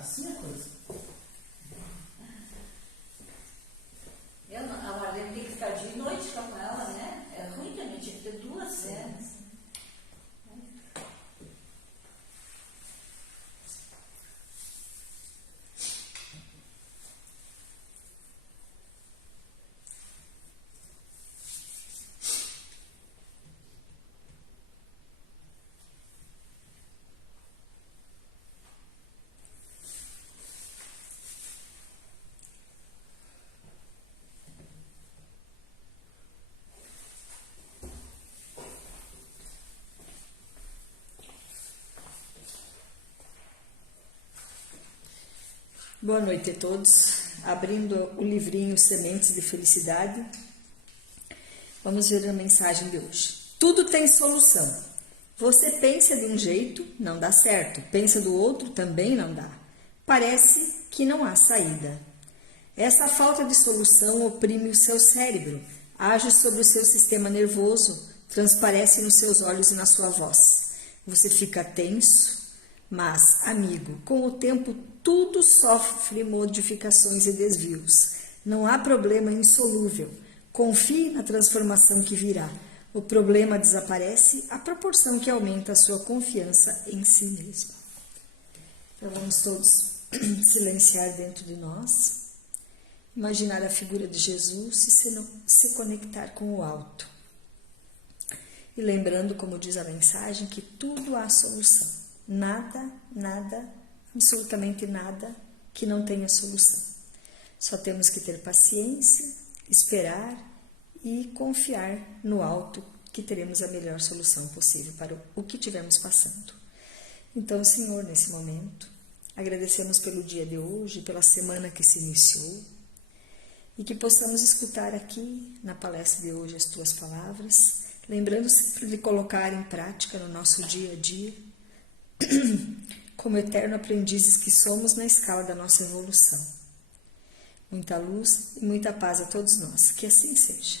assim a coisa. A Marlene tem que ficar dia e noite com ela, né? É ruim que a gente tinha que ter duas cenas. Boa noite a todos. Abrindo o livrinho Sementes de Felicidade, vamos ver a mensagem de hoje. Tudo tem solução. Você pensa de um jeito, não dá certo. Pensa do outro, também não dá. Parece que não há saída. Essa falta de solução oprime o seu cérebro, age sobre o seu sistema nervoso, transparece nos seus olhos e na sua voz. Você fica tenso, mas, amigo, com o tempo tudo sofre modificações e desvios. Não há problema insolúvel. Confie na transformação que virá. O problema desaparece à proporção que aumenta a sua confiança em si mesmo. Então vamos todos silenciar dentro de nós. Imaginar a figura de Jesus e se conectar com o alto. E lembrando, como diz a mensagem, que tudo há solução. Nada, absolutamente nada que não tenha solução. Só temos que ter paciência, esperar e confiar no alto que teremos a melhor solução possível para o que estivermos passando. Então, Senhor, nesse momento, agradecemos pelo dia de hoje, pela semana que se iniciou e que possamos escutar aqui na palestra de hoje as Tuas palavras, lembrando sempre de colocar em prática no nosso dia a dia, como eterno aprendizes que somos na escala da nossa evolução. Muita luz e muita paz a todos nós. Que assim seja.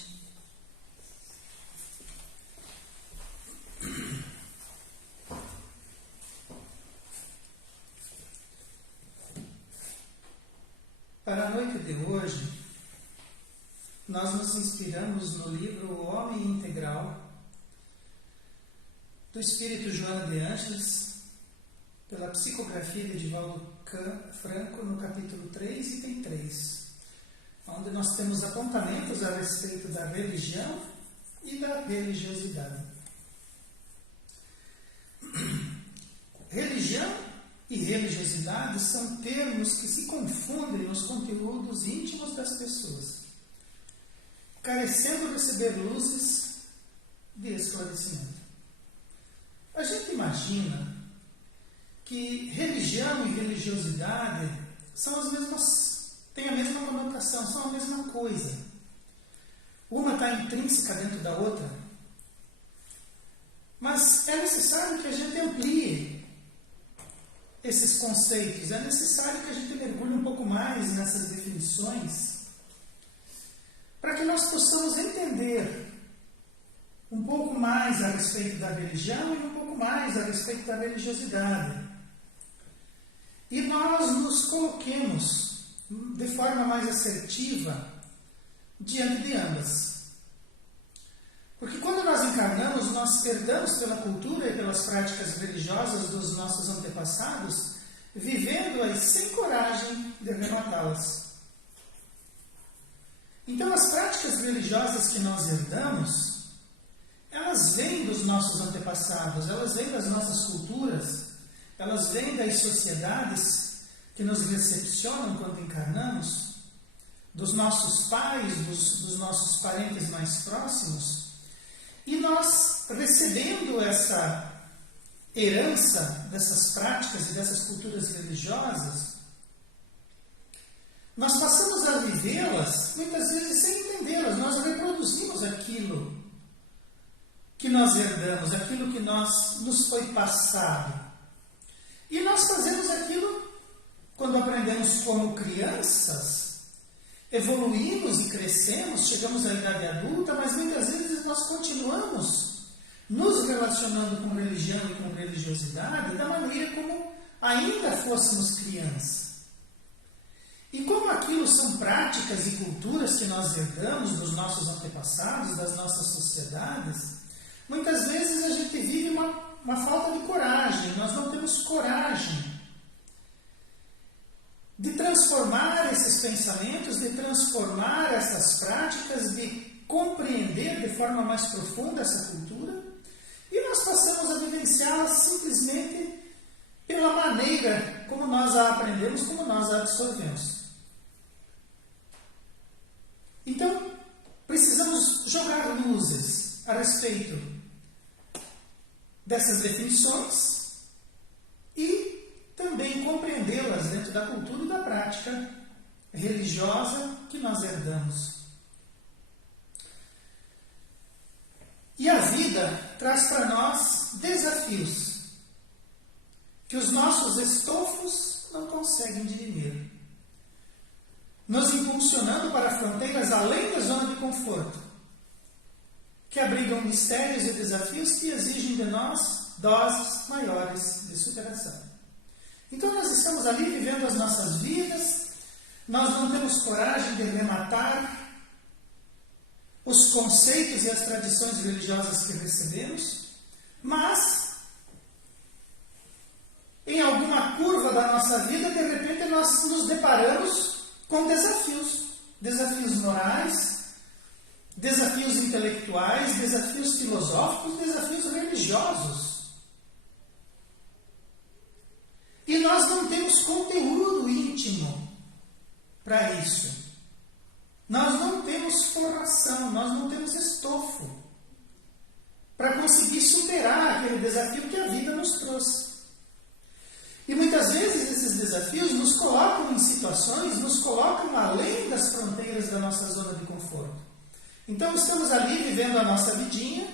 Para a noite de hoje, nós nos inspiramos no livro O Homem Integral, do Espírito Joana de Ângeles, pela psicografia de Divaldo Franco, no capítulo 3, item 3, onde nós temos apontamentos a respeito da religião e da religiosidade. Religião e religiosidade são termos que se confundem nos conteúdos íntimos das pessoas, carecendo de receber luzes de esclarecimento. A gente imagina que religião e religiosidade são as mesmas, têm a mesma conotação, são a mesma coisa. Uma está intrínseca dentro da outra. Mas é necessário que a gente amplie esses conceitos, é necessário que a gente mergulhe um pouco mais nessas definições, para que nós possamos entender um pouco mais a respeito da religião e um pouco mais a respeito da religiosidade. E nós nos coloquemos de forma mais assertiva diante de ambas. Porque quando nós encarnamos, nós herdamos pela cultura e pelas práticas religiosas dos nossos antepassados, vivendo-as sem coragem de rematá-las. Então, as práticas religiosas que nós herdamos, elas vêm dos nossos antepassados, elas vêm das nossas culturas, elas vêm das sociedades que nos recepcionam quando encarnamos, dos nossos pais, dos nossos parentes mais próximos, e nós, recebendo essa herança dessas práticas e dessas culturas religiosas, nós passamos a vivê-las, muitas vezes sem entendê-las. Nós reproduzimos aquilo que nós herdamos, aquilo que nos foi passado. E nós fazemos aquilo quando aprendemos como crianças, evoluímos e crescemos, chegamos à idade adulta, mas muitas vezes nós continuamos nos relacionando com religião e com religiosidade da maneira como ainda fôssemos crianças. E como aquilo são práticas e culturas que nós herdamos dos nossos antepassados, das nossas sociedades, muitas vezes a gente vive uma falta de coragem, nós não temos coragem de transformar esses pensamentos, de transformar essas práticas, de compreender de forma mais profunda essa cultura, e nós passamos a vivenciá-la simplesmente pela maneira como nós a aprendemos, como nós a absorvemos. Então, precisamos jogar luzes a respeito dessas definições e também compreendê-las dentro da cultura e da prática religiosa que nós herdamos. E a vida traz para nós desafios que os nossos estofos não conseguem dirimir, nos impulsionando para fronteiras além da zona de conforto, que abrigam mistérios e desafios que exigem de nós doses maiores de superação. Então nós estamos ali vivendo as nossas vidas, nós não temos coragem de rematar os conceitos e as tradições religiosas que recebemos, mas em alguma curva da nossa vida, de repente nós nos deparamos com desafios morais, desafios intelectuais, desafios filosóficos, desafios religiosos. E nós não temos conteúdo íntimo para isso. Nós não temos formação, nós não temos estofo para conseguir superar aquele desafio que a vida nos trouxe. E muitas vezes esses desafios nos colocam em situações, nos colocam além das fronteiras da nossa zona de conforto. Então estamos ali vivendo a nossa vidinha,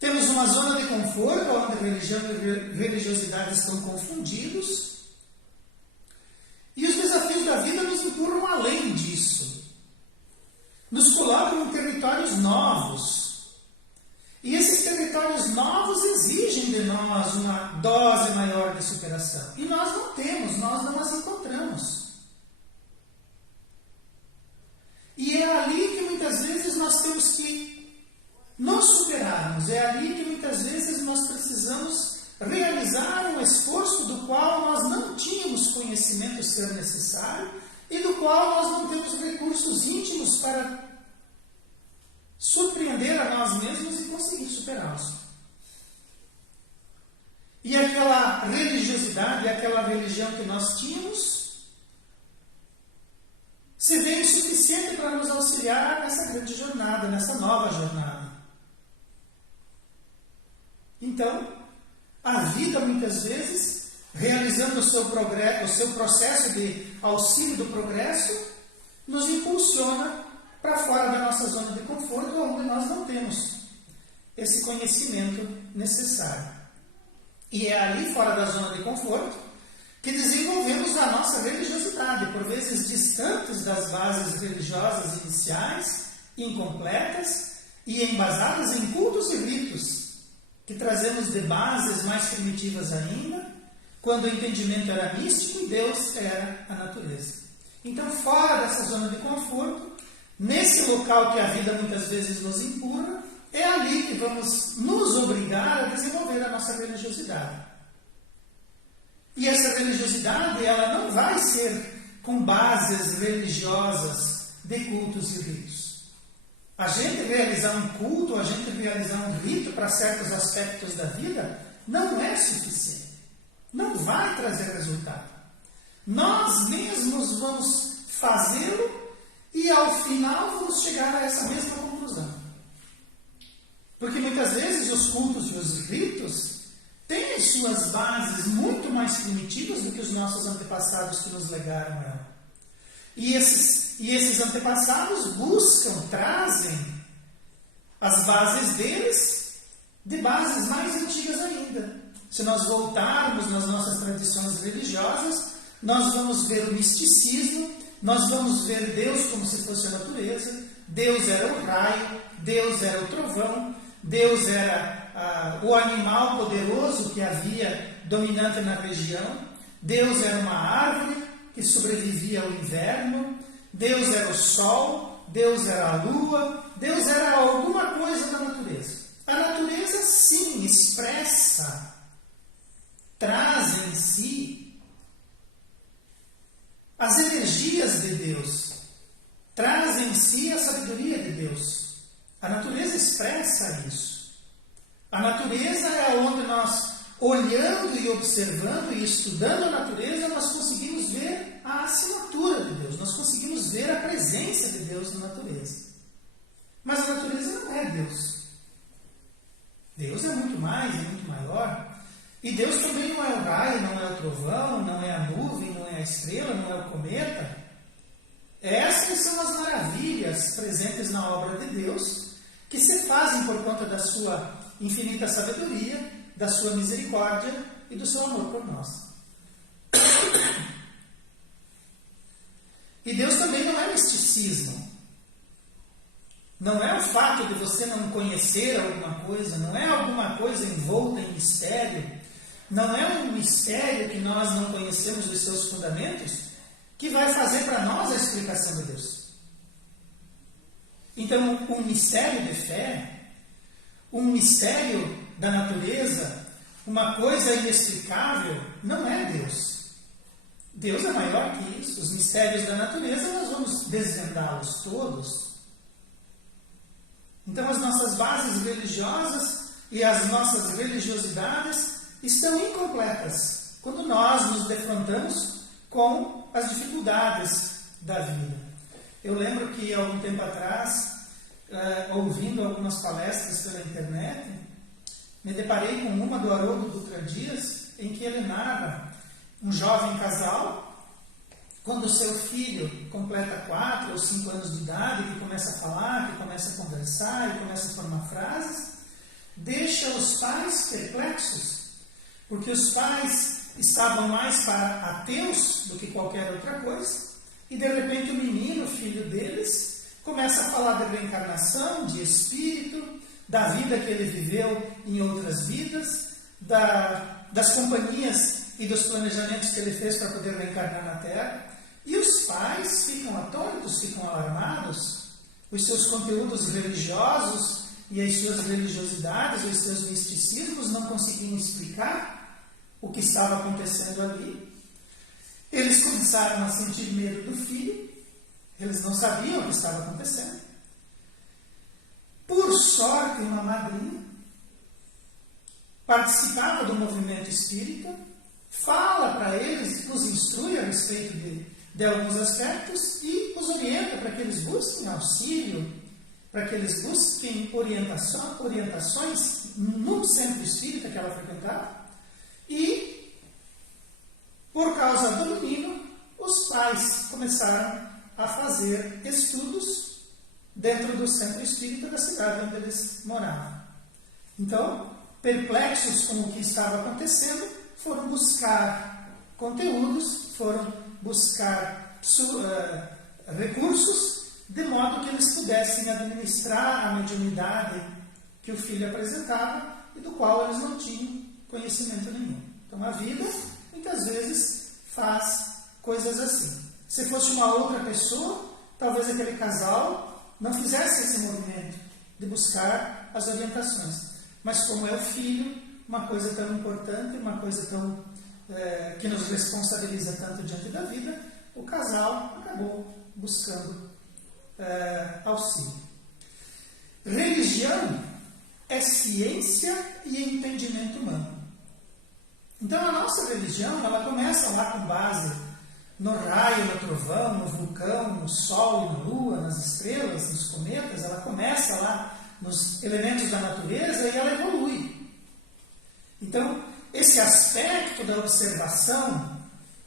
temos uma zona de conforto onde religião e religiosidade estão confundidos, e os desafios da vida nos empurram além disso. Nos colocam em territórios novos. E esses territórios novos exigem de nós uma dose maior de superação. E nós não temos, nós não as encontramos. E é ali que muitas vezes nós temos que nos superarmos. É ali que muitas vezes nós precisamos realizar um esforço do qual nós não tínhamos conhecimento ser necessário e do qual nós não temos recursos íntimos para surpreender a nós mesmos e conseguir superá-los. E aquela religiosidade, aquela religião que nós tínhamos, se vê insuficiente para nos auxiliar nessa grande jornada, nessa nova jornada. Então, a vida muitas vezes, realizando o seu processo de auxílio do progresso, nos impulsiona para fora da nossa zona de conforto, onde nós não temos esse conhecimento necessário. E é ali, fora da zona de conforto, que desenvolvemos a nossa religiosidade, por vezes distantes das bases religiosas iniciais, incompletas e embasadas em cultos e ritos, que trazemos de bases mais primitivas ainda, quando o entendimento era místico e Deus era a natureza. Então, fora dessa zona de conforto, nesse local que a vida muitas vezes nos empurra, é ali que vamos nos obrigar a desenvolver a nossa religiosidade. E essa religiosidade, ela não vai ser com bases religiosas de cultos e ritos. A gente realizar um culto, a gente realizar um rito para certos aspectos da vida, não é suficiente. Não vai trazer resultado. Nós mesmos vamos fazê-lo e ao final vamos chegar a essa mesma conclusão. Porque muitas vezes os cultos e os ritos têm as suas bases muito mais primitivas do que os nossos antepassados que nos legaram ela. E esses antepassados trazem as bases deles de bases mais antigas ainda. Se nós voltarmos nas nossas tradições religiosas, nós vamos ver o misticismo, nós vamos ver Deus como se fosse a natureza. Deus era o raio, Deus era o trovão, Deus era o animal poderoso que havia dominante na região. Deus era uma árvore que sobrevivia ao inverno, Deus era o sol, Deus era a lua, Deus era alguma coisa da natureza. A natureza, sim, expressa, traz em si as energias de Deus, traz em si a sabedoria de Deus. A natureza expressa isso. A natureza é onde nós, olhando e observando e estudando a natureza, nós conseguimos ver a assinatura de Deus, nós conseguimos ver a presença de Deus na natureza. Mas a natureza não é Deus. Deus é muito mais, é muito maior. E Deus também não é o raio, não é o trovão, não é a nuvem, não é a estrela, não é o cometa. Essas são as maravilhas presentes na obra de Deus, que se fazem por conta da sua infinita sabedoria, da sua misericórdia e do seu amor por nós. E Deus também não é misticismo. Não é o fato de você não conhecer alguma coisa, não é alguma coisa envolta em mistério, não é um mistério que nós não conhecemos os seus fundamentos que vai fazer para nós a explicação de Deus. Então, um mistério de fé, um mistério da natureza, uma coisa inexplicável, não é Deus. Deus é maior que isso. Os mistérios da natureza, nós vamos desvendá-los todos. Então, as nossas bases religiosas e as nossas religiosidades estão incompletas quando nós nos defrontamos com as dificuldades da vida. Eu lembro que, há algum tempo atrás, ouvindo algumas palestras pela internet, me deparei com uma do Haroldo Dutra Dias, em que ele narra um jovem casal, quando o seu filho completa 4 ou 5 anos de idade, que começa a falar, que começa a conversar e começa a formar frases, deixa os pais perplexos, porque os pais estavam mais para ateus do que qualquer outra coisa, e de repente o menino, filho deles, começa a falar de reencarnação, de espírito, da vida que ele viveu em outras vidas, das companhias e dos planejamentos que ele fez para poder reencarnar na Terra. E os pais ficam atônitos, ficam alarmados. Os seus conteúdos religiosos e as suas religiosidades, os seus misticismos não conseguiam explicar o que estava acontecendo ali. Eles começaram a sentir medo do filho. Eles não sabiam o que estava acontecendo. Por sorte, uma madrinha participava do movimento espírita, fala para eles, os instrui a respeito de alguns aspectos e os orienta para que eles busquem auxílio, para que eles busquem orientações no centro espírita que ela frequentava. E, por causa do menino, os pais começaram a fazer estudos dentro do centro espírita da cidade onde eles moravam. Então, perplexos com o que estava acontecendo, foram buscar conteúdos, foram buscar recursos, de modo que eles pudessem administrar a mediunidade que o filho apresentava e do qual eles não tinham conhecimento nenhum. Então, a vida, muitas vezes, faz coisas assim. Se fosse uma outra pessoa, talvez aquele casal não fizesse esse movimento de buscar as orientações. Mas como é o filho, uma coisa tão importante, uma coisa tão que nos responsabiliza tanto diante da vida, o casal acabou buscando auxílio. Religião é ciência e entendimento humano. Então a nossa religião, ela começa lá com base no raio, no trovão, no vulcão, no sol e na lua, nas estrelas, nos cometas. Ela começa lá nos elementos da natureza e ela evolui. Então, esse aspecto da observação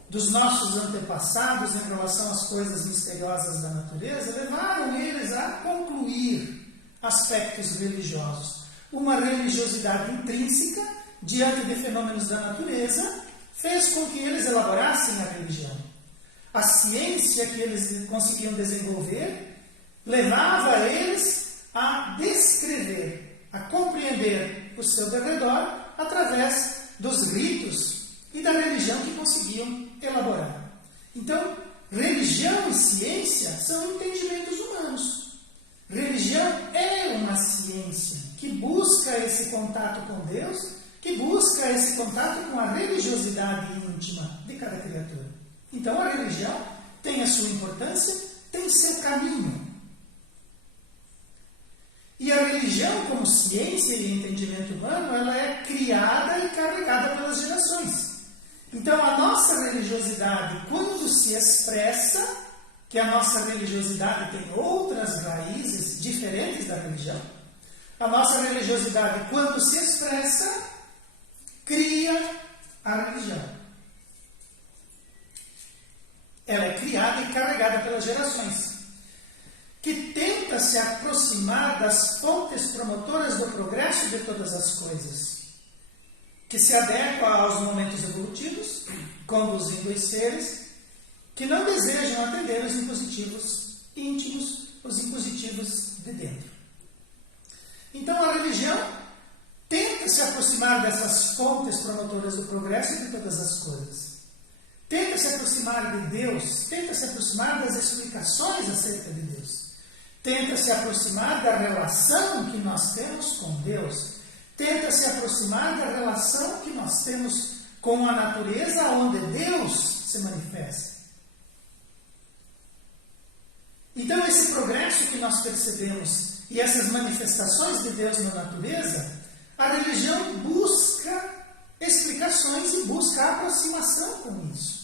dos nossos antepassados em relação às coisas misteriosas da natureza levaram eles a concluir aspectos religiosos. Uma religiosidade intrínseca diante de fenômenos da natureza fez com que eles elaborassem a religião. A ciência que eles conseguiam desenvolver levava eles a descrever, a compreender o seu derredor através dos ritos e da religião que conseguiam elaborar. Então, religião e ciência são entendimentos humanos. Religião é uma ciência que busca esse contato com Deus, que busca esse contato com a religiosidade íntima de cada criatura. Então, a religião tem a sua importância, tem seu caminho. E a religião, como ciência e entendimento humano, ela é criada e carregada pelas gerações. Então, a nossa religiosidade, quando se expressa, que a nossa religiosidade tem outras raízes diferentes da religião, a nossa religiosidade, quando se expressa, cria a religião. Ela é criada e carregada pelas gerações, que tenta se aproximar das fontes promotoras do progresso de todas as coisas, que se adequa aos momentos evolutivos, conduzindo os seres que não desejam atender os impositivos íntimos, os impositivos de dentro. Então a religião tenta se aproximar dessas fontes promotoras do progresso de todas as coisas. Tenta se aproximar de Deus, tenta se aproximar das explicações acerca de Deus. Tenta se aproximar da relação que nós temos com Deus. Tenta se aproximar da relação que nós temos com a natureza, onde Deus se manifesta. Então, esse progresso que nós percebemos e essas manifestações de Deus na natureza, a religião busca explicações e busca aproximação com isso.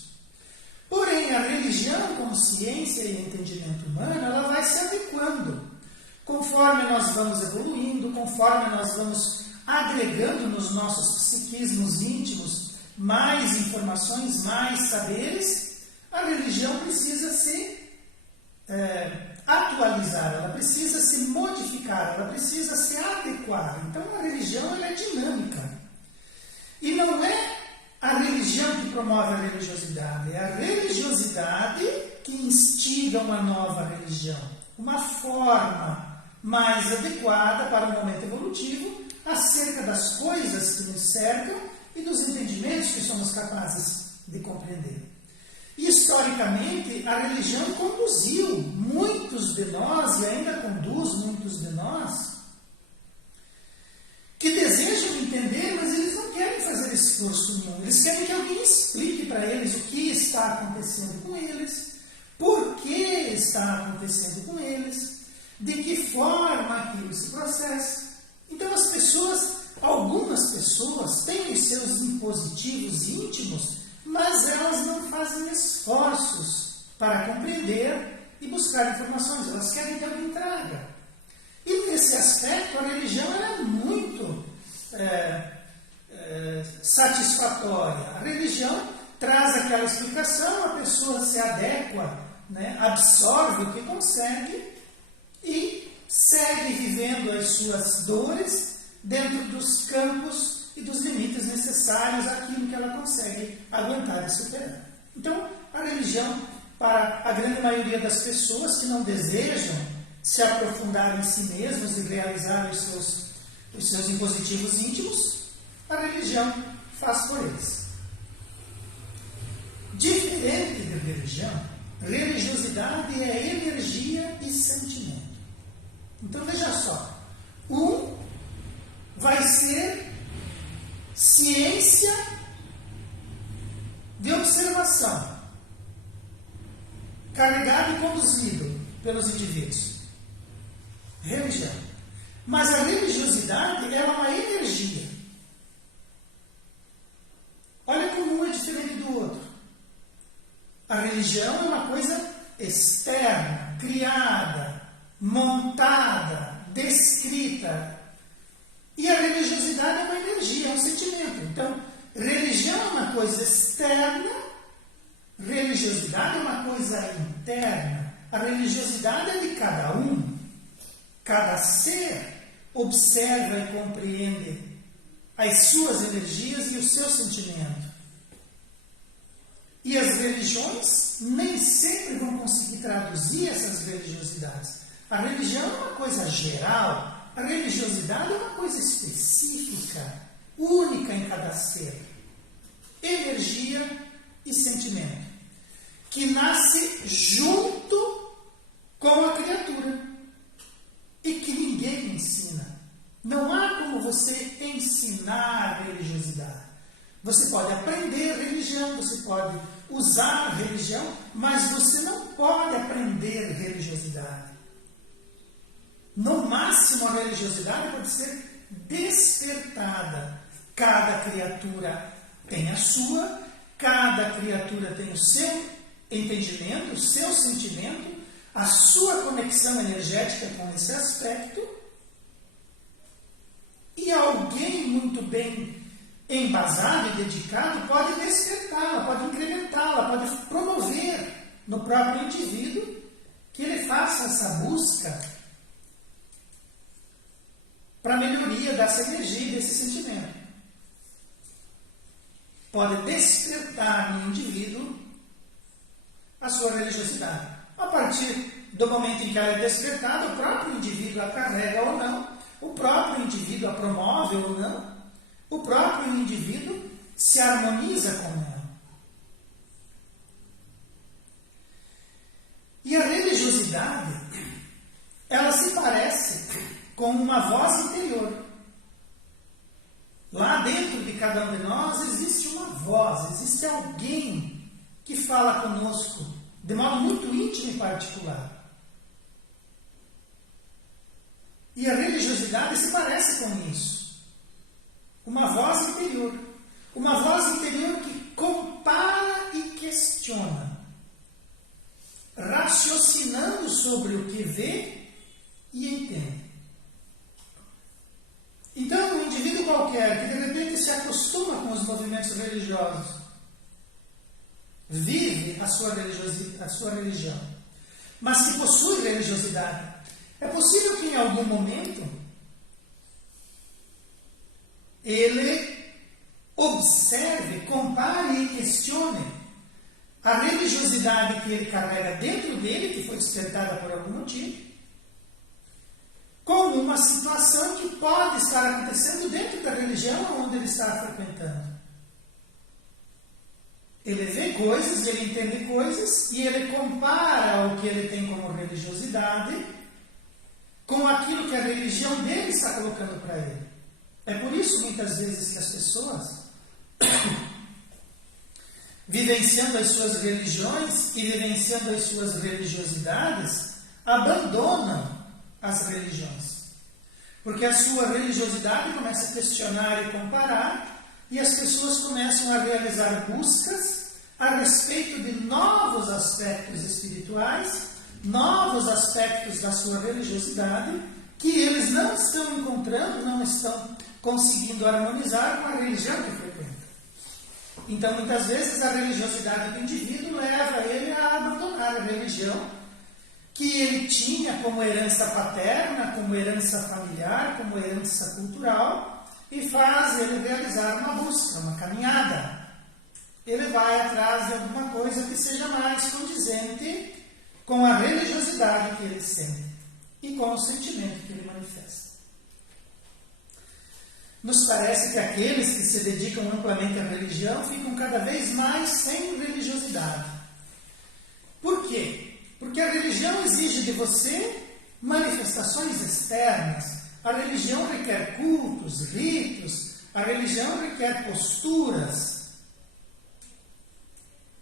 Porém, a religião, como ciência e entendimento humano, ela vai se adequando. Conforme nós vamos evoluindo, conforme nós vamos agregando nos nossos psiquismos íntimos mais informações, mais saberes, a religião precisa se atualizar, ela precisa se modificar, ela precisa se adequar. Então, a religião ela é dinâmica. E não é a religião que promove a religiosidade, é a religiosidade que instiga uma nova religião, uma forma mais adequada para o momento evolutivo acerca das coisas que nos cercam e dos entendimentos que somos capazes de compreender. E, historicamente, a religião conduziu muitos de nós, e ainda conduz muitos de nós, que desejam entender, mas eles não querem fazer esforço nenhum. Eles querem que alguém explique para eles o que está acontecendo com eles, por que está acontecendo com eles, de que forma aquilo se processa. Então, as pessoas, algumas pessoas, têm os seus impositivos íntimos, mas elas não fazem esforços para compreender e buscar informações. Elas querem que alguém traga. E nesse aspecto, a religião é muito satisfatória. A religião traz aquela explicação, a pessoa se adequa, né, absorve o que consegue e segue vivendo as suas dores dentro dos campos e dos limites necessários àquilo que ela consegue aguentar e superar. Então, a religião, para a grande maioria das pessoas que não desejam se aprofundar em si mesmos e realizar os seus impositivos íntimos, a religião faz por eles. Diferente da religião, religiosidade é energia e sentimento. Então, veja só, vai ser ciência de observação, carregado e conduzido pelos indivíduos. Religião. Mas a religiosidade é uma energia. Olha como um é diferente do outro. A religião é uma coisa externa, criada, montada, descrita. E a religiosidade é uma energia, é um sentimento. Então, religião é uma coisa externa, religiosidade é uma coisa interna. A religiosidade é de cada um. Cada ser observa e compreende as suas energias e o seu sentimento. E as religiões nem sempre vão conseguir traduzir essas religiosidades. A religião é uma coisa geral, a religiosidade é uma coisa específica, única em cada ser. energia e sentimento, que nasce junto com a criatura e que ninguém ensina. Não há como você ensinar religiosidade. Você pode aprender religião, você pode usar religião, mas você não pode aprender religiosidade. No máximo, a religiosidade pode ser despertada. Cada criatura tem a sua, cada criatura tem o seu entendimento, o seu sentimento, a sua conexão energética com esse aspecto, e alguém muito bem embasado e dedicado pode despertá-la, pode incrementá-la, pode promover no próprio indivíduo que ele faça essa busca para a melhoria dessa energia e desse sentimento. Pode despertar no indivíduo a sua religiosidade. A partir do momento em que ela é despertada, o próprio indivíduo a carrega ou não, o próprio indivíduo a promove ou não, o próprio indivíduo se harmoniza com ela. E a religiosidade, ela se parece com uma voz interior. Lá dentro de cada um de nós existe uma voz, existe alguém que fala conosco de modo muito íntimo e particular. E a religiosidade se parece com isso. Uma voz interior. Uma voz interior que compara e questiona, raciocinando sobre o que vê e entende. Então, um indivíduo qualquer que de repente se acostuma com os movimentos religiosos, vive a sua religião, mas que possui religiosidade, é possível que em algum momento ele observe, compare e questione a religiosidade que ele carrega dentro dele, que foi despertada por algum motivo, com uma situação que pode estar acontecendo dentro da religião onde ele está frequentando. Ele vê coisas, ele entende coisas e ele compara o que ele tem como religiosidade com aquilo que a religião dele está colocando para ele. É por isso, muitas vezes, que as pessoas, vivenciando as suas religiões e vivenciando as suas religiosidades, abandonam as religiões. Porque a sua religiosidade começa a questionar e comparar, e as pessoas começam a realizar buscas a respeito de novos aspectos espirituais, novos aspectos da sua religiosidade, que eles não estão encontrando, não estão conseguindo harmonizar com a religião que frequenta. Então, muitas vezes, a religiosidade do indivíduo leva ele a abandonar a religião que ele tinha como herança paterna, como herança familiar, como herança cultural, e faz ele realizar uma busca, uma caminhada. Ele vai atrás de alguma coisa que seja mais condizente com a religiosidade que ele sente e com o sentimento que ele manifesta. Nos parece que aqueles que se dedicam amplamente à religião ficam cada vez mais sem religiosidade. Por quê? Porque a religião exige de você manifestações externas. A religião requer cultos, ritos. A religião requer posturas.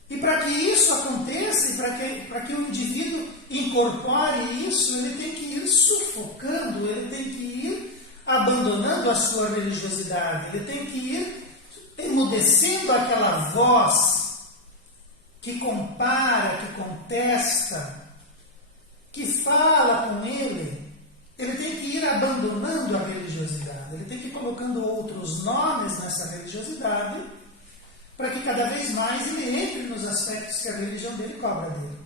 E para que isso aconteça, e para que o indivíduo incorpore isso, ele tem que ir sufocando, ele tem que ir abandonando a sua religiosidade, ele tem que ir emudecendo aquela voz que compara, que contesta, que fala com ele. Ele tem que ir abandonando a religiosidade, ele tem que ir colocando outros nomes nessa religiosidade, para que cada vez mais ele entre nos aspectos que a religião dele cobra dele.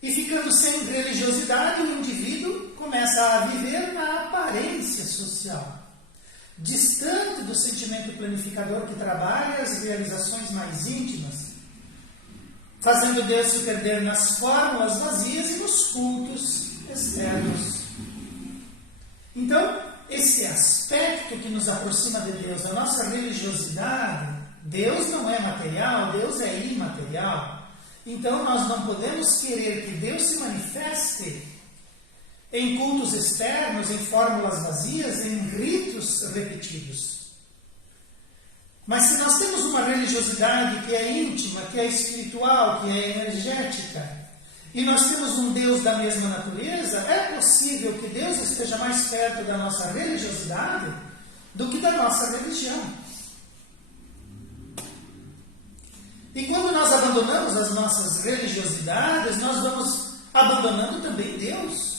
E ficando sem religiosidade, o indivíduo começa a viver na aparência social, distante do sentimento planificador que trabalha as realizações mais íntimas, fazendo Deus se perder nas fórmulas vazias e nos cultos externos. Então, esse aspecto que nos aproxima de Deus, a nossa religiosidade, Deus não é material, Deus é imaterial. Então nós não podemos querer que Deus se manifeste em cultos externos, em fórmulas vazias, em ritos repetidos. Mas se nós temos uma religiosidade que é íntima, que é espiritual, que é energética, e nós temos um Deus da mesma natureza, é possível que Deus esteja mais perto da nossa religiosidade do que da nossa religião. E quando nós abandonamos as nossas religiosidades, nós vamos abandonando também Deus.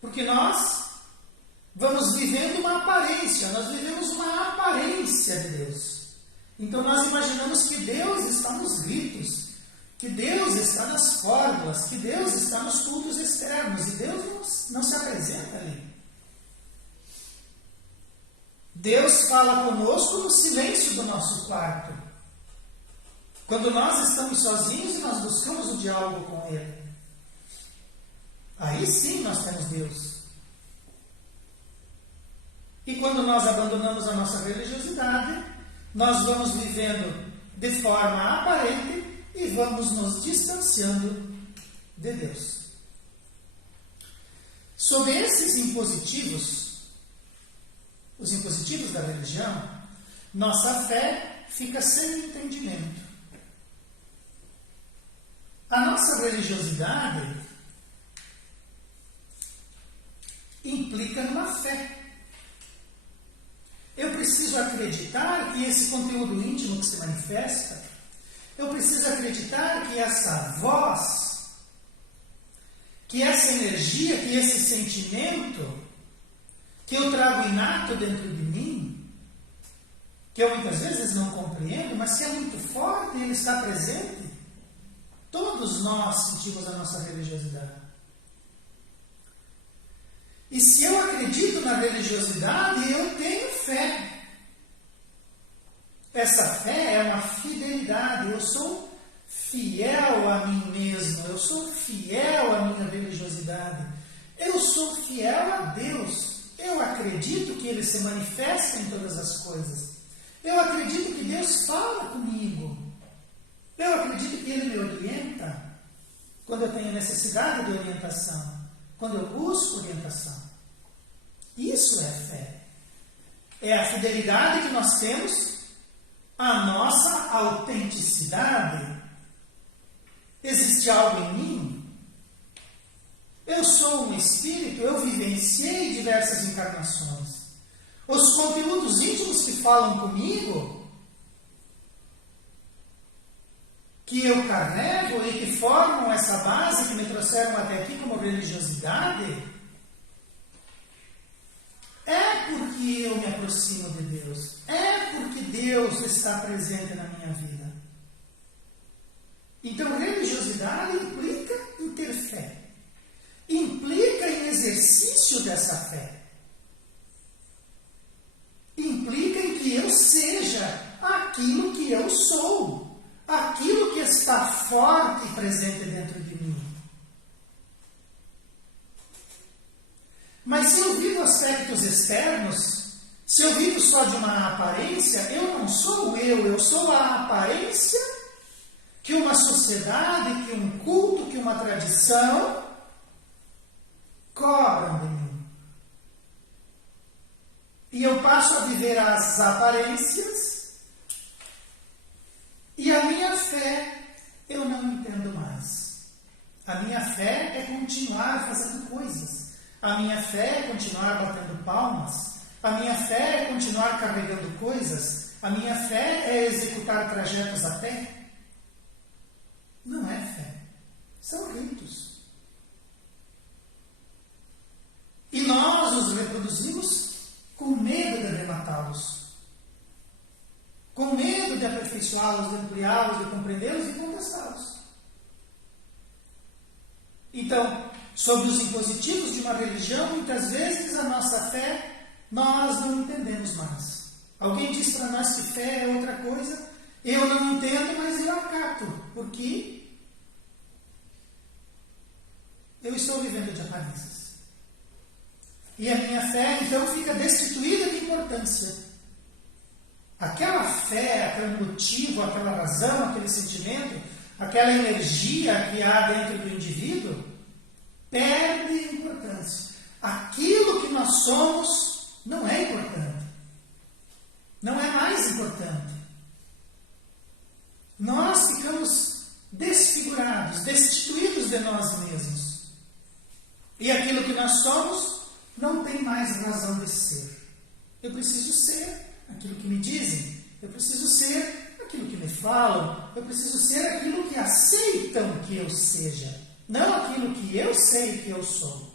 Porque nós vamos vivendo uma aparência, nós vivemos uma aparência de Deus. Então nós imaginamos que Deus está nos ritos, que Deus está nas fórmulas, que Deus está nos cultos externos, e Deus não se apresenta ali. Deus fala conosco no silêncio do nosso quarto. Quando nós estamos sozinhos e nós buscamos o diálogo com Ele. Aí sim nós temos Deus. E quando nós abandonamos a nossa religiosidade, nós vamos vivendo de forma aparente e vamos nos distanciando de Deus. Sob esses impositivos, os impositivos da religião, nossa fé fica sem entendimento. A nossa religiosidade implica numa fé. Eu preciso acreditar que esse conteúdo íntimo que se manifesta, eu preciso acreditar que essa voz, que essa energia, que esse sentimento que eu trago inato dentro de mim, que eu muitas vezes não compreendo, mas que é muito forte e ele está presente, todos nós sentimos a nossa religiosidade. E se eu acredito na religiosidade, eu tenho fé. Essa fé é uma fidelidade. Eu sou fiel a mim mesmo. Eu sou fiel à minha religiosidade. Eu sou fiel a Deus. Eu acredito que Ele se manifesta em todas as coisas. Eu acredito que Deus fala comigo. Eu acredito que Ele me orienta quando eu tenho necessidade de orientação. Quando eu busco orientação. Isso é fé. É a fidelidade que nós temos à nossa autenticidade. Existe algo em mim? Eu sou um espírito, eu vivenciei diversas encarnações. Os conteúdos íntimos que falam comigo, que eu carrego e que formam essa base que me trouxeram até aqui como religiosidade, é porque eu me aproximo de Deus. É porque Deus está presente na minha vida. Então, religiosidade implica em ter fé. Implica em exercício dessa fé. Implica em que eu seja aquilo que eu sou. Aquilo que está forte e presente dentro de mim. Mas se eu vivo aspectos externos, se eu vivo só de uma aparência, eu não sou eu sou a aparência que uma sociedade, que um culto, que uma tradição cobram de mim. E eu passo a viver as aparências e a minha fé eu não entendo mais. A minha fé é continuar fazendo coisas. A minha fé é continuar batendo palmas. A minha fé é continuar carregando coisas. A minha fé é executar trajetos a pé. Não é fé. São ritos. E nós os reproduzimos com medo de arrematá-los. Com medo de aperfeiçoá-los, de ampliá-los, de compreendê-los e contestá-los. Então, sobre os impositivos de uma religião, muitas vezes a nossa fé nós não entendemos mais. Alguém diz para nós que fé é outra coisa, eu não entendo, mas eu acato, porque eu estou vivendo de aparências. E a minha fé, então, fica destituída de importância. Aquela fé, aquele motivo, aquela razão, aquele sentimento, aquela energia que há dentro do indivíduo, perde importância. Aquilo que nós somos não é importante. Não é mais importante. Nós ficamos desfigurados, destituídos de nós mesmos. E aquilo que nós somos não tem mais razão de ser. Eu preciso ser aquilo que me dizem. Eu preciso ser aquilo que me falam. Eu preciso ser aquilo que aceitam que eu seja. Não aquilo que eu sei que eu sou.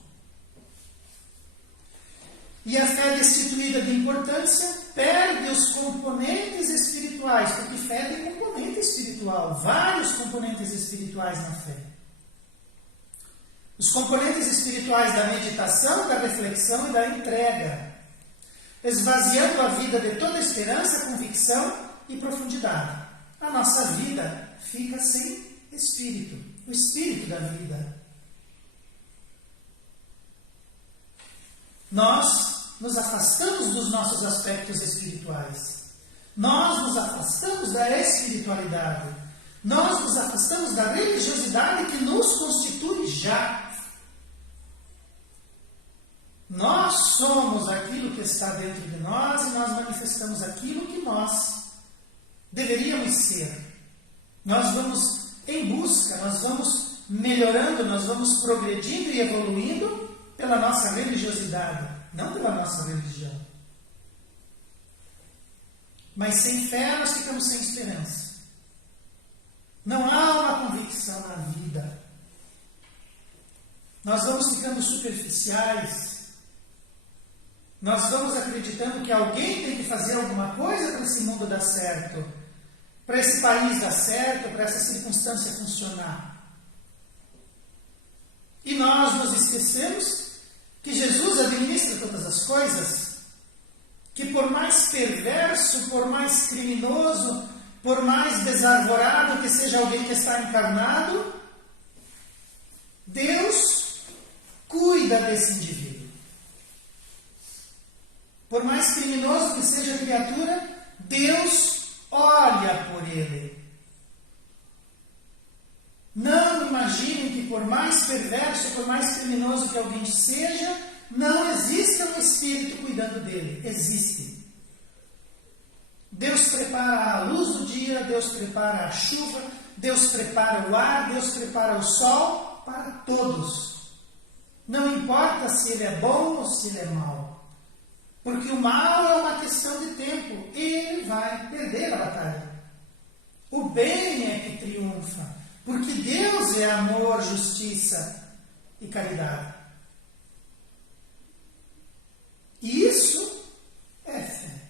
E a fé destituída de importância perde os componentes espirituais, porque fé tem componente espiritual, vários componentes espirituais na fé. Os componentes espirituais da meditação, da reflexão e da entrega, esvaziando a vida de toda esperança, convicção e profundidade. A nossa vida fica sem espírito, o espírito da vida. Nós nos afastamos dos nossos aspectos espirituais. Nós nos afastamos da espiritualidade. Nós nos afastamos da religiosidade que nos constitui já. Nós somos aquilo que está dentro de nós e nós manifestamos aquilo que nós deveríamos ser. Nós vamos em busca, nós vamos melhorando, nós vamos progredindo e evoluindo pela nossa religiosidade, não pela nossa religião. Mas sem fé nós ficamos sem esperança. Não há uma convicção na vida. Nós vamos ficando superficiais. Nós vamos acreditando que alguém tem que fazer alguma coisa para esse mundo dar certo, para esse país dar certo, para essa circunstância funcionar. E nós nos esquecemos que Jesus administra todas as coisas, que por mais perverso, por mais criminoso, por mais desarvorado que seja alguém que está encarnado, Deus cuida desse indivíduo. Por mais criminoso que seja a criatura, Deus olha por ele. Não imagine que por mais perverso, por mais criminoso que alguém seja, não exista um espírito cuidando dele. Existe. Deus prepara a luz do dia, Deus prepara a chuva, Deus prepara o ar, Deus prepara o sol para todos. Não importa se ele é bom ou se ele é mau. Porque o mal é uma questão de tempo. Ele vai perder a batalha. O bem é que triunfa. Porque Deus é amor, justiça e caridade. E isso é fé.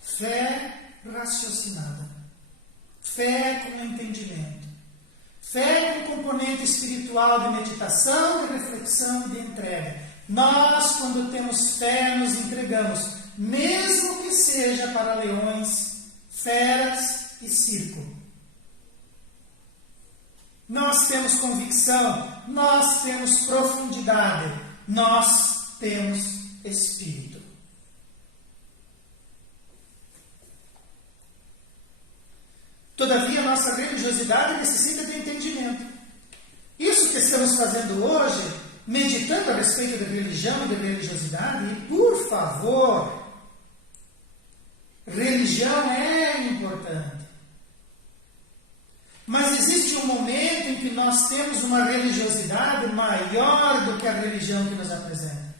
Fé raciocinada. Fé com entendimento. Fé com componente espiritual de meditação, de reflexão e de entrega. Nós, quando temos fé, nos entregamos, mesmo que seja para leões, feras e circo. Nós temos convicção, nós temos profundidade, nós temos espírito. Todavia, nossa religiosidade necessita de entendimento. Isso que estamos fazendo hoje, meditando a respeito de religião e de religiosidade, e por favor, religião é importante. Mas existe um momento em que nós temos uma religiosidade maior do que a religião que nos apresenta.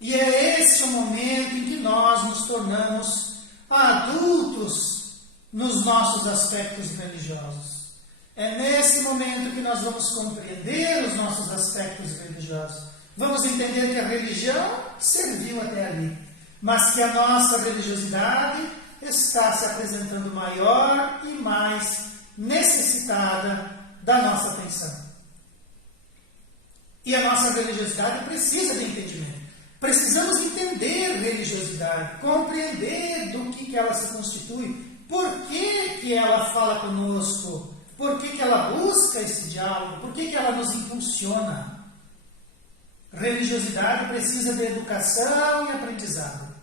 E é esse o momento em que nós nos tornamos adultos nos nossos aspectos religiosos. É nesse momento que nós vamos compreender os nossos aspectos religiosos. Vamos entender que a religião serviu até ali, mas que a nossa religiosidade está se apresentando maior e mais necessitada da nossa atenção. E a nossa religiosidade precisa de entendimento. Precisamos entender religiosidade, compreender do que ela se constitui, por que ela fala conosco, por que ela busca esse diálogo, por que ela nos impulsiona. Religiosidade precisa de educação e aprendizado.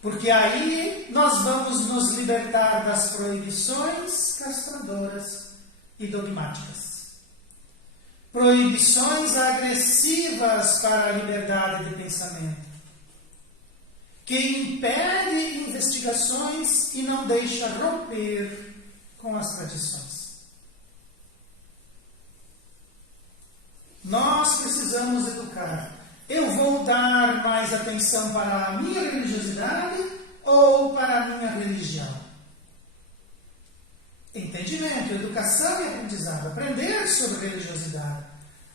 Porque aí nós vamos nos libertar das proibições castradoras e dogmáticas. Proibições agressivas para a liberdade de pensamento, que impede investigações e não deixa romper com as tradições. Nós precisamos educar. Eu vou dar mais atenção para a minha religiosidade ou para a minha religião? Entendimento, educação e aprendizado. Aprender sobre religiosidade.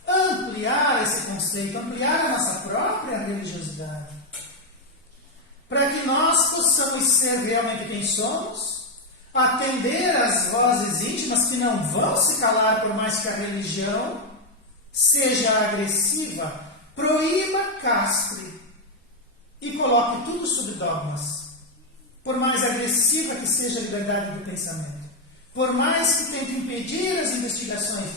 Ampliar esse conceito, ampliar a nossa própria religiosidade. Para que nós possamos ser realmente quem somos, atender às vozes íntimas que não vão se calar por mais que a religião seja agressiva, proíba, castre e coloque tudo sob dogmas. Por mais agressiva que seja a liberdade do pensamento, por mais que tente impedir as investigações,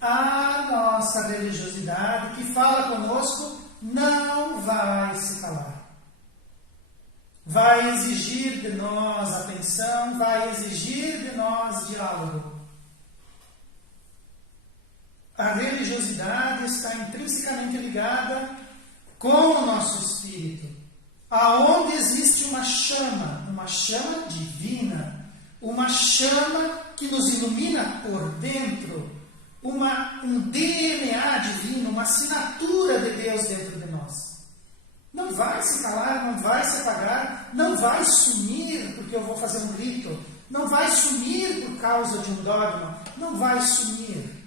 a nossa religiosidade que fala conosco não vai se calar. Vai exigir de nós atenção, vai exigir de nós diálogo. A religiosidade está intrinsecamente ligada com o nosso espírito, aonde existe uma chama divina, uma chama que nos ilumina por dentro, um DNA divino, uma assinatura de Deus dentro de nós. Não vai se calar, não vai se apagar, não vai sumir porque eu vou fazer um rito, não vai sumir por causa de um dogma, não vai sumir.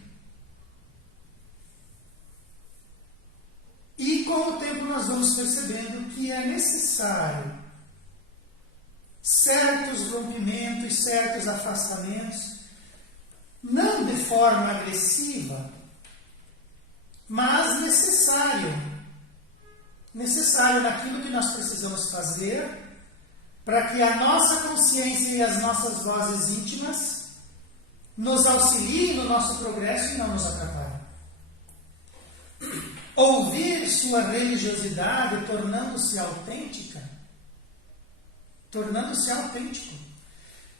E com o tempo nós vamos percebendo que é necessário certos rompimentos, certos afastamentos, não de forma agressiva, mas necessário naquilo que nós precisamos fazer para que a nossa consciência e as nossas vozes íntimas nos auxiliem no nosso progresso e não nos atrapalhem. Ouvir sua religiosidade tornando-se autêntico,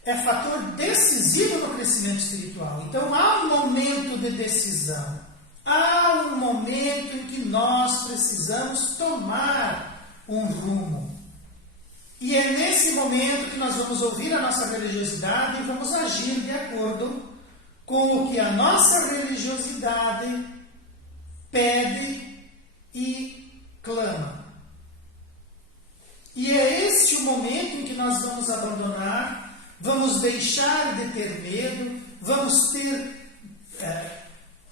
é fator decisivo no crescimento espiritual. Então há um momento de decisão, há um momento em que nós precisamos tomar um rumo. E é nesse momento que nós vamos ouvir a nossa religiosidade e vamos agir de acordo com o que a nossa religiosidade pede e clama. E é este o momento em que nós vamos abandonar, vamos deixar de ter medo, vamos ter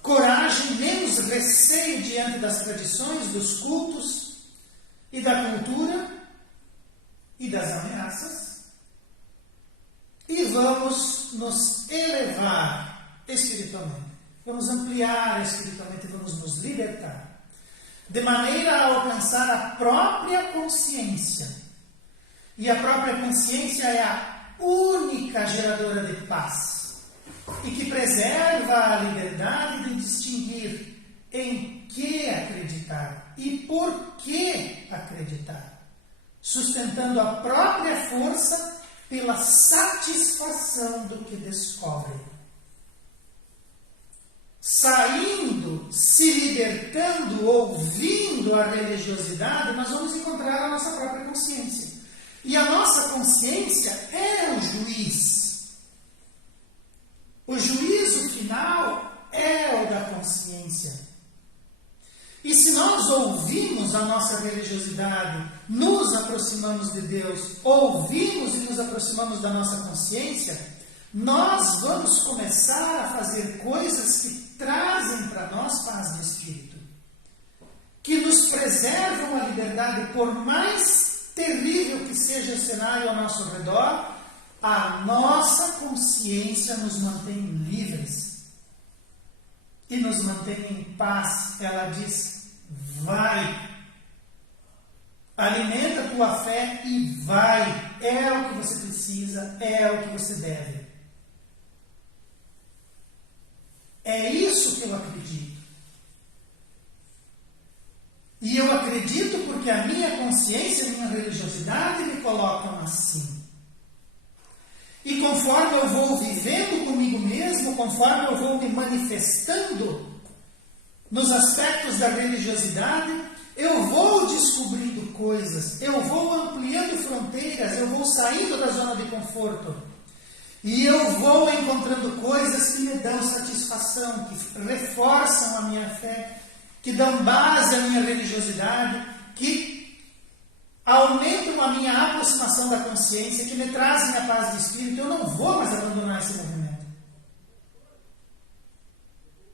coragem, menos receio diante das tradições, dos cultos e da cultura e das ameaças, e vamos nos elevar espiritualmente. Vamos ampliar espiritualmente, vamos nos libertar, de maneira a alcançar a própria consciência. E a própria consciência é a única geradora de paz e que preserva a liberdade de distinguir em que acreditar e por que acreditar, sustentando a própria força pela satisfação do que descobre. Saindo, se libertando, ouvindo a religiosidade, nós vamos encontrar a nossa própria consciência. E a nossa consciência é o juiz. O juízo final é o da consciência. E se nós ouvimos a nossa religiosidade, nos aproximamos de Deus, ouvimos e nos aproximamos da nossa consciência, nós vamos começar a fazer coisas que trazem para nós paz de espírito, que nos preservam a liberdade, por mais terrível que seja o cenário ao nosso redor, a nossa consciência nos mantém livres e nos mantém em paz. Ela diz: vai, alimenta a tua fé e vai, é o que você precisa, é o que você deve. É isso que eu acredito. E eu acredito porque a minha consciência, a minha religiosidade me colocam assim. E conforme eu vou vivendo comigo mesmo, conforme eu vou me manifestando nos aspectos da religiosidade, eu vou descobrindo coisas, eu vou ampliando fronteiras, eu vou saindo da zona de conforto. E eu vou encontrando coisas que me dão satisfação, que reforçam a minha fé, que dão base à minha religiosidade, que aumentam a minha aproximação da consciência, que me trazem a paz de espírito. Eu não vou mais abandonar esse movimento.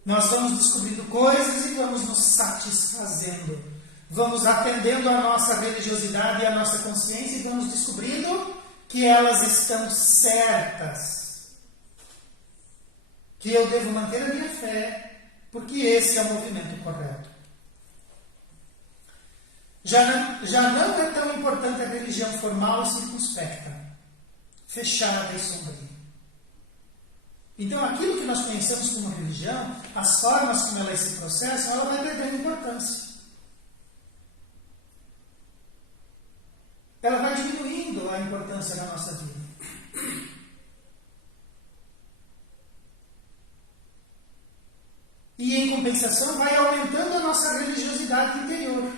Nós vamos descobrindo coisas e vamos nos satisfazendo. Vamos atendendo a nossa religiosidade e a nossa consciência e vamos descobrindo que elas estão certas. Que eu devo manter a minha fé, porque esse é o movimento correto. Já não é tão importante a religião formal e circunspecta, fechada e sombria. Então, aquilo que nós conhecemos como religião, as formas como elas se processam, ela vai perdendo importância. Ela vai diminuindo a importância da nossa vida. E, em compensação, vai aumentando a nossa religiosidade interior,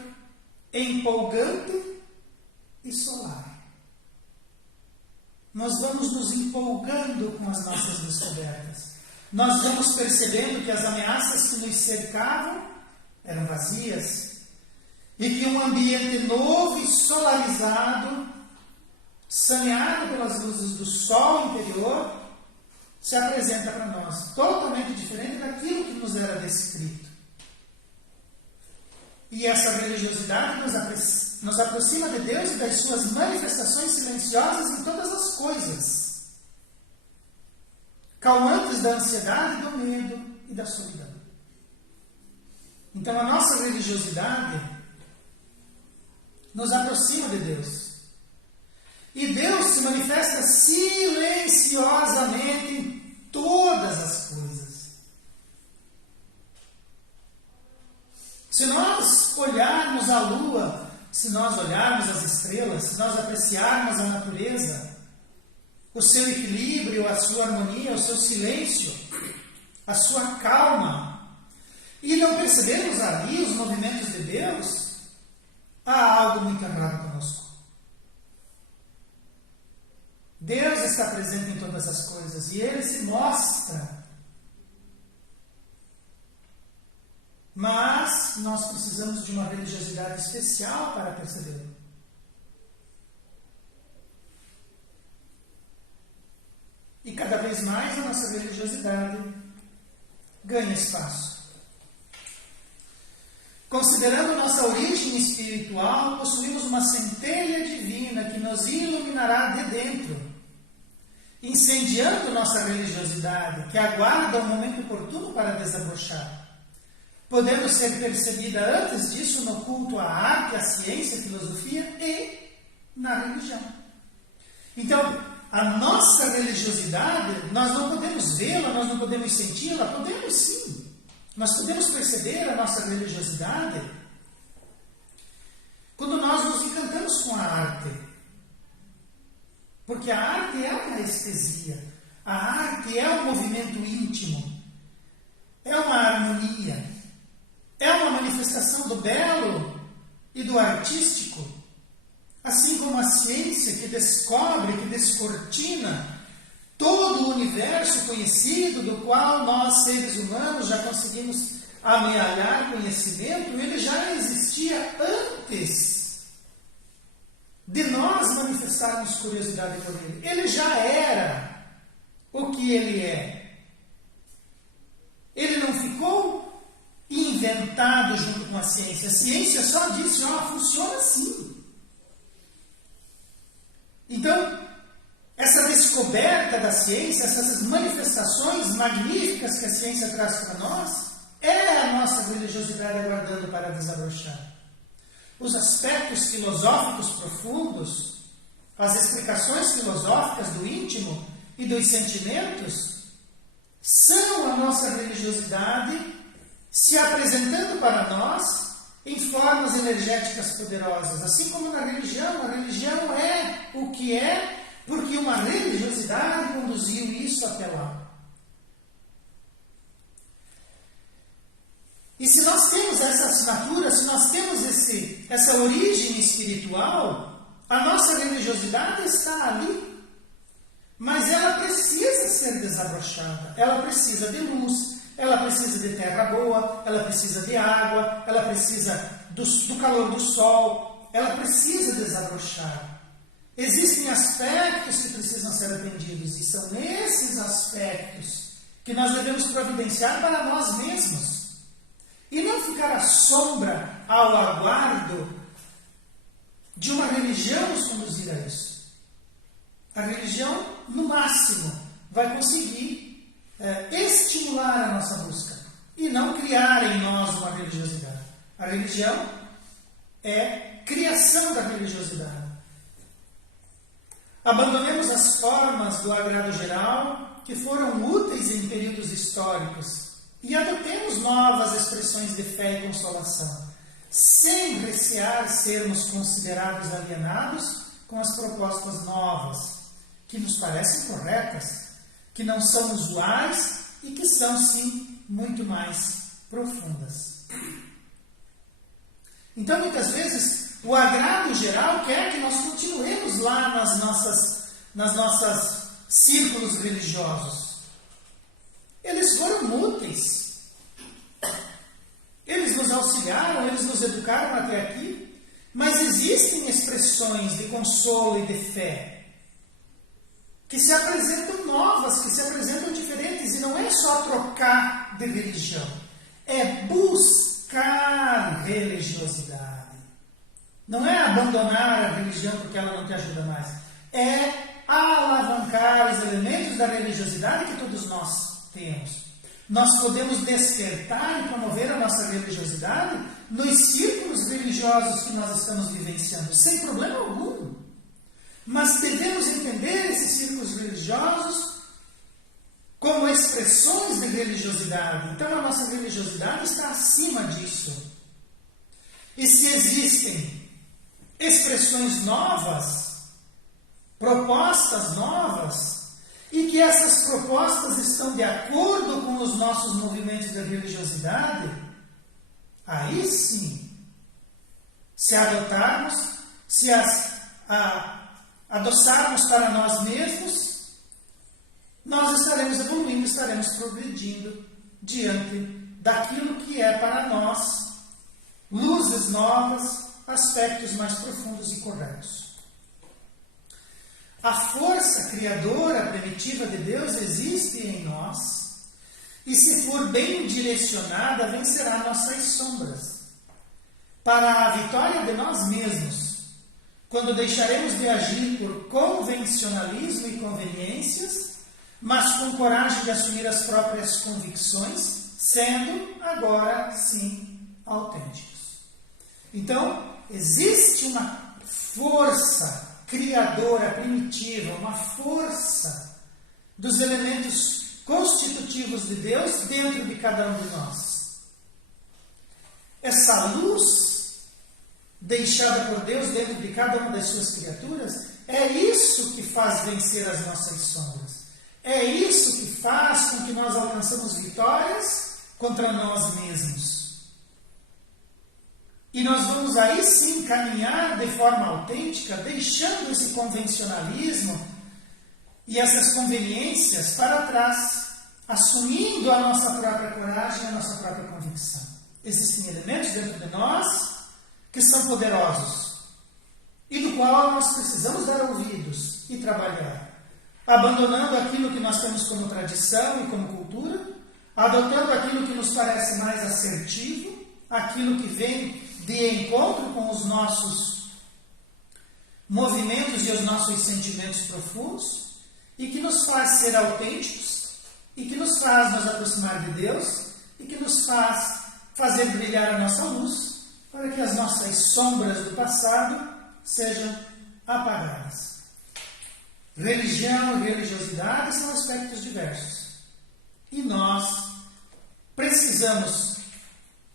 empolgante e solar. Nós vamos nos empolgando com as nossas descobertas. Nós vamos percebendo que as ameaças que nos cercavam eram vazias e que um ambiente novo e solarizado, saneado pelas luzes do sol interior, se apresenta para nós, totalmente diferente daquilo que nos era descrito. E essa religiosidade nos aproxima de Deus e das suas manifestações silenciosas em todas as coisas, calmantes da ansiedade, do medo e da solidão. Então a nossa religiosidade nos aproxima de Deus. E Deus se manifesta silenciosamente em todas as coisas. Se nós olharmos a lua, se nós olharmos as estrelas, se nós apreciarmos a natureza, o seu equilíbrio, a sua harmonia, o seu silêncio, a sua calma, e não percebermos ali os movimentos de Deus, há algo muito errado conosco. Deus está presente em todas as coisas e Ele se mostra. Mas nós precisamos de uma religiosidade especial para percebê-lo. E cada vez mais a nossa religiosidade ganha espaço. Considerando nossa origem espiritual, possuímos uma centelha divina que nos iluminará de dentro, incendiando nossa religiosidade, que aguarda o momento oportuno para desabrochar, podendo ser percebida antes disso no culto à arte, à ciência, à filosofia e na religião. Então, a nossa religiosidade, nós não podemos vê-la, nós não podemos senti-la, podemos sim. Nós podemos perceber a nossa religiosidade quando nós nos encantamos com a arte. Porque a arte é uma estesia, a arte é um movimento íntimo, é uma harmonia, é uma manifestação do belo e do artístico, assim como a ciência que descobre, que descortina todo o universo conhecido, do qual nós, seres humanos, já conseguimos amealhar conhecimento, ele já existia antes de nós manifestarmos curiosidade por ele. Ele já era o que ele é. Ele não ficou inventado junto com a ciência. A ciência só disse, funciona assim. Então, essa descoberta da ciência, essas manifestações magníficas que a ciência traz para nós, é a nossa religiosidade aguardando para desabrochar. Os aspectos filosóficos profundos, as explicações filosóficas do íntimo e dos sentimentos, são a nossa religiosidade se apresentando para nós em formas energéticas poderosas. Assim como na religião, a religião é o que é porque uma religiosidade conduziu isso até lá. E se nós temos essa assinatura, se nós temos essa origem espiritual, a nossa religiosidade está ali. Mas ela precisa ser desabrochada, ela precisa de luz, ela precisa de terra boa, ela precisa de água, ela precisa do calor do sol, ela precisa desabrochar. Existem aspectos que precisam ser atendidos e são esses aspectos que nós devemos providenciar para nós mesmos. E não ficar à sombra, ao aguardo de uma religião nos conduzir a isso. A religião, no máximo, vai conseguir estimular a nossa busca e não criar em nós uma religiosidade. A religião é criação da religiosidade. Abandonemos as formas do agrado geral que foram úteis em períodos históricos e adotemos novas expressões de fé e consolação, sem recear sermos considerados alienados com as propostas novas, que nos parecem corretas, que não são usuais e que são, sim, muito mais profundas. Então, muitas vezes, o agrado geral quer que nós continuemos lá nas nossas círculos religiosos. Eles foram úteis. Eles nos auxiliaram, eles nos educaram até aqui, mas existem expressões de consolo e de fé que se apresentam novas, que se apresentam diferentes, e não é só trocar de religião, é buscar religiosidade. Não é abandonar a religião porque ela não te ajuda mais, é alavancar os elementos da religiosidade que todos nós temos. Nós podemos despertar e promover a nossa religiosidade nos círculos religiosos que nós estamos vivenciando, sem problema algum. Mas devemos entender esses círculos religiosos como expressões de religiosidade. Então a nossa religiosidade está acima disso. E se existem expressões novas, propostas novas, e que essas propostas estão de acordo com os nossos movimentos de religiosidade, aí sim, se adotarmos, se adoçarmos para nós mesmos, nós estaremos evoluindo, estaremos progredindo diante daquilo que é para nós luzes novas, aspectos mais profundos e corretos. A força criadora primitiva de Deus existe em nós e, se for bem direcionada, vencerá nossas sombras para a vitória de nós mesmos, quando deixaremos de agir por convencionalismo e conveniências, mas com coragem de assumir as próprias convicções, sendo agora sim autênticos. Então, existe uma força criadora primitiva, uma força dos elementos constitutivos de Deus dentro de cada um de nós. Essa luz deixada por Deus dentro de cada uma das suas criaturas, é isso que faz vencer as nossas sombras. É isso que faz com que nós alcançamos vitórias contra nós mesmos. E nós vamos aí sim caminhar de forma autêntica, deixando esse convencionalismo e essas conveniências para trás, assumindo a nossa própria coragem e a nossa própria convicção. Existem elementos dentro de nós que são poderosos e do qual nós precisamos dar ouvidos e trabalhar, abandonando aquilo que nós temos como tradição e como cultura, adotando aquilo que nos parece mais assertivo, aquilo que vem de encontro com os nossos movimentos e os nossos sentimentos profundos e que nos faz ser autênticos e que nos faz nos aproximar de Deus e que nos faz fazer brilhar a nossa luz para que as nossas sombras do passado sejam apagadas. Religião e religiosidade são aspectos diversos. e nós precisamos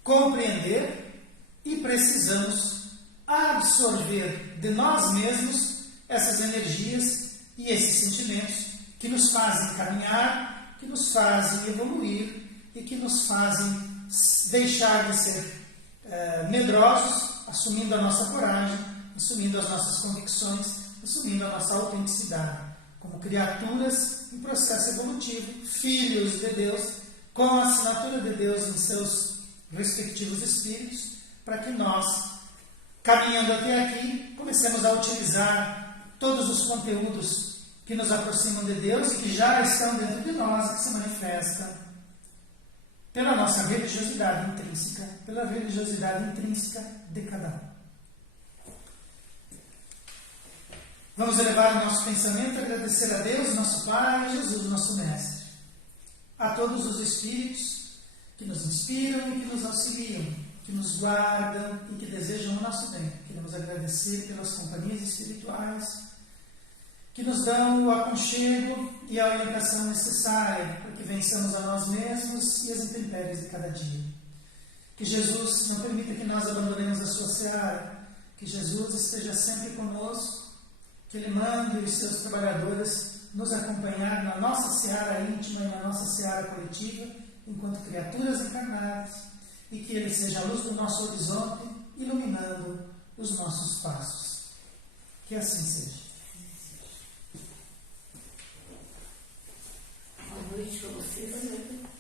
compreender e precisamos absorver de nós mesmos essas energias e esses sentimentos que nos fazem caminhar, que nos fazem evoluir e que nos fazem deixar de ser medrosos, assumindo a nossa coragem, assumindo as nossas convicções, assumindo a nossa autenticidade, como criaturas em processo evolutivo, filhos de Deus, com a assinatura de Deus em seus respectivos espíritos, para que nós, caminhando até aqui, comecemos a utilizar todos os conteúdos que nos aproximam de Deus e que já estão dentro de nós e que se manifestam pela nossa religiosidade intrínseca, pela religiosidade intrínseca de cada um. Vamos elevar o nosso pensamento e agradecer a Deus, nosso Pai, Jesus, nosso Mestre, a todos os Espíritos que nos inspiram e que nos auxiliam, que nos guardam e que desejam o nosso bem. Queremos agradecer pelas companhias espirituais que nos dão o aconchego e a orientação necessária para que vençamos a nós mesmos e as intempéries de cada dia. Que Jesus não permita que nós abandonemos a sua seara, que Jesus esteja sempre conosco, que Ele mande os seus trabalhadores nos acompanhar na nossa seara íntima e na nossa seara coletiva, enquanto criaturas encarnadas, e que Ele seja a luz do nosso horizonte, iluminando os nossos passos. Que assim seja. Boa noite para vocês.